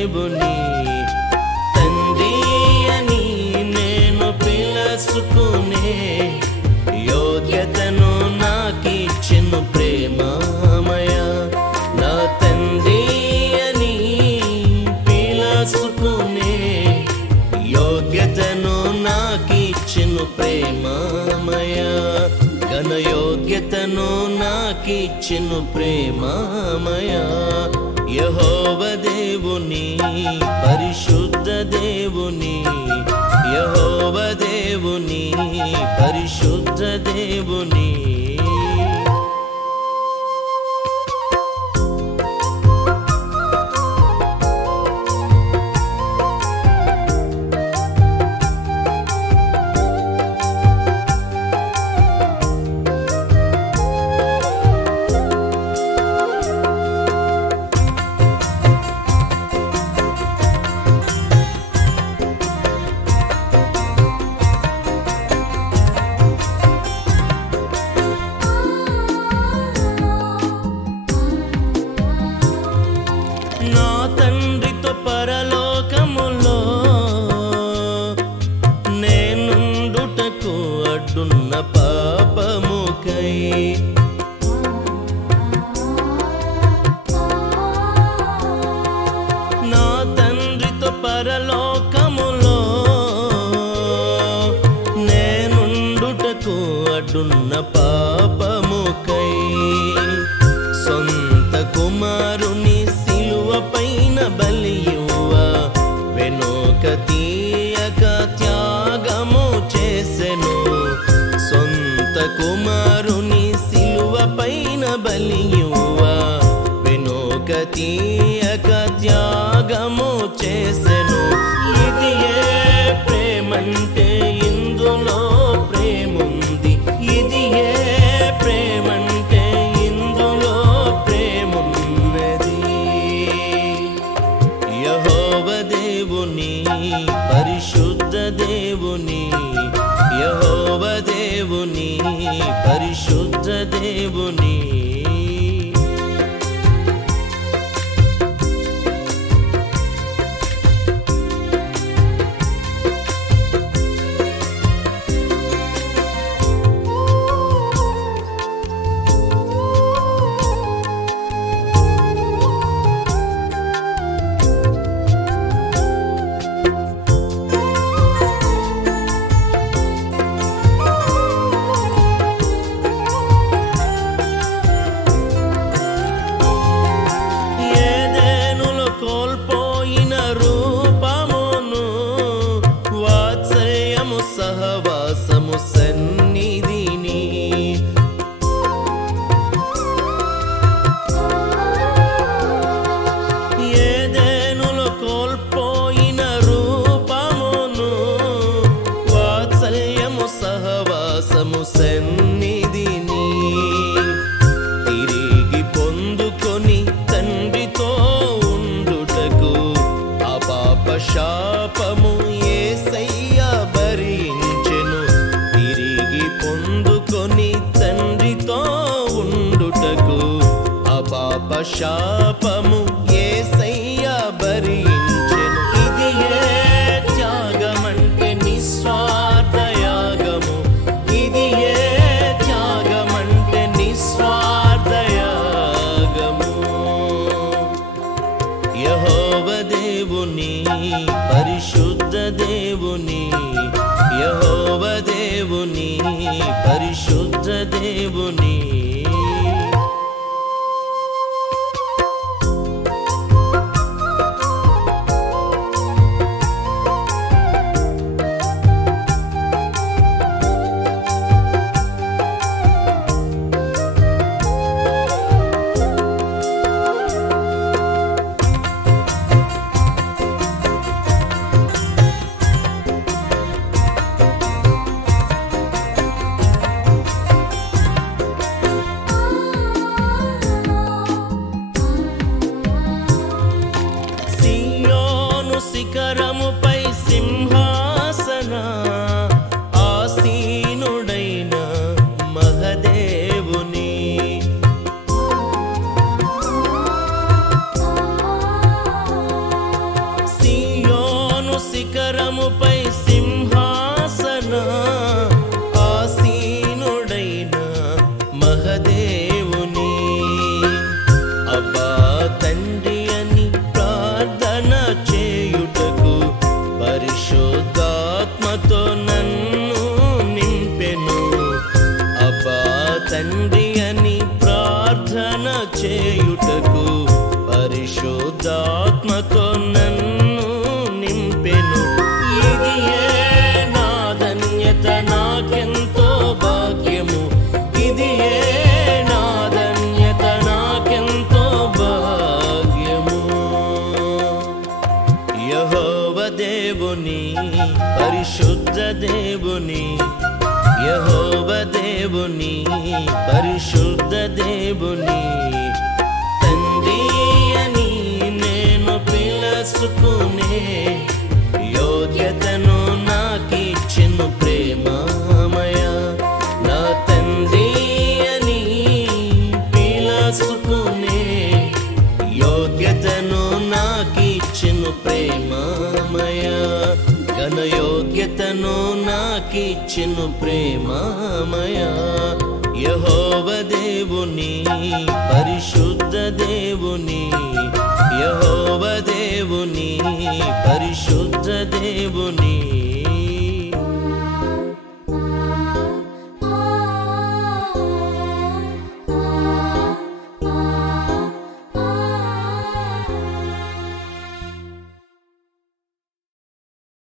దేవుని తండ్రి అని నేను పిలుచుకునే యోగ్యతను నాకిచ్చిన ప్రేమమయ. నా తండ్రి అని పిలుచుకునే యోగ్యతను నాకిచ్చిన ప్రేమమయ. ఘన యోగ్యతను నాకిచ్చిన ప్రేమమయ. యెహోవా దేవుని పరిశుద్ధ దేవుని, యెహోవా దేవుని పరిశుద్ధ దేవుని. నా తండ్రితో పరలోకములో నేనుండుటకు అడ్డున్న పాపముకై నా తండ్రితో పరలోకములో నేనుండుటకు అడ్డున్న పాపముకై సొంత కుమారుని పైన బలియువ వెనుక తీయక త్యాగము చేసెను. సొంత కుమారుని సిలువ పైన బలియువ వెనుక తీయక త్యాగము చేసెను. ఇది ఏ ప్రేమంటే ఇందులో ప్రేముంది. ఇది ఏ ప్రేమంటే ఇందులో ప్రేమున్నది. యెహోవా దేవుని పరిశుద్ధ దేవుని, యెహోవా దేవుని పరిశుద్ధ దేవుని. సహవాసము సన్నిధిని ఏదెనులో కోల్పోయిన రూపమును వాత్సల్యము సహవాసము సన్నిధిని తిరిగి పొందుకొని తండ్రితో ఉండుటకు ఆ పాప శాపము యేసయ్య భరించెను. తిరిగి పొందుకొని తండ్రితో ఉండుటకు ఆ పాప శాపము యేసయ్య భరించెను. ఇది ఏ త్యాగమంటే నిస్వార్థ యాగము. ఇది ఏ త్యాగమంటే నిస్వార్థ యాగము. యెహోవా దేవుని పరిశుద్ధ దేవుని, యెహోవా దేవుని పరిశుద్ధ దేవుని. పర్వతముపై సింహాసన ఆసీనుడైన మహదేవుని అబ్బా తండ్రి అని ప్రార్థన చేయుటకు పరిశుద్ధాత్మతో నన్ను నింపెను. అబ్బా తండ్రి అని ప్రార్థన చేయుటకు పరిశుద్ధాత్మతో నన్ను నింపెను. ఇది నా ధన్యత, నాకెంతో భాగ్యము. ఇది నా ధన్యత, నాకెంతో భాగ్యము. యెహోవా దేవుని, పరిశుద్ధ దేవుని, యెహోవా దేవుని, పరిశుద్ధ దేవుని తండ్రి అని నేను పిలుచుకునే యోగ్యతను నాకిచ్చెను ప్రేమమయ. నా తండ్రి అని పిలుచుకునే యోగ్యతను నాకిచ్చెను ప్రేమమయ. ఘన యోగ్యతను నాకిచ్చెను ప్రేమమయ. యెహోవా దేవుని, పరిశుద్ధ దేవుని, యెహోవా దేవుని, పరిశుద్ధ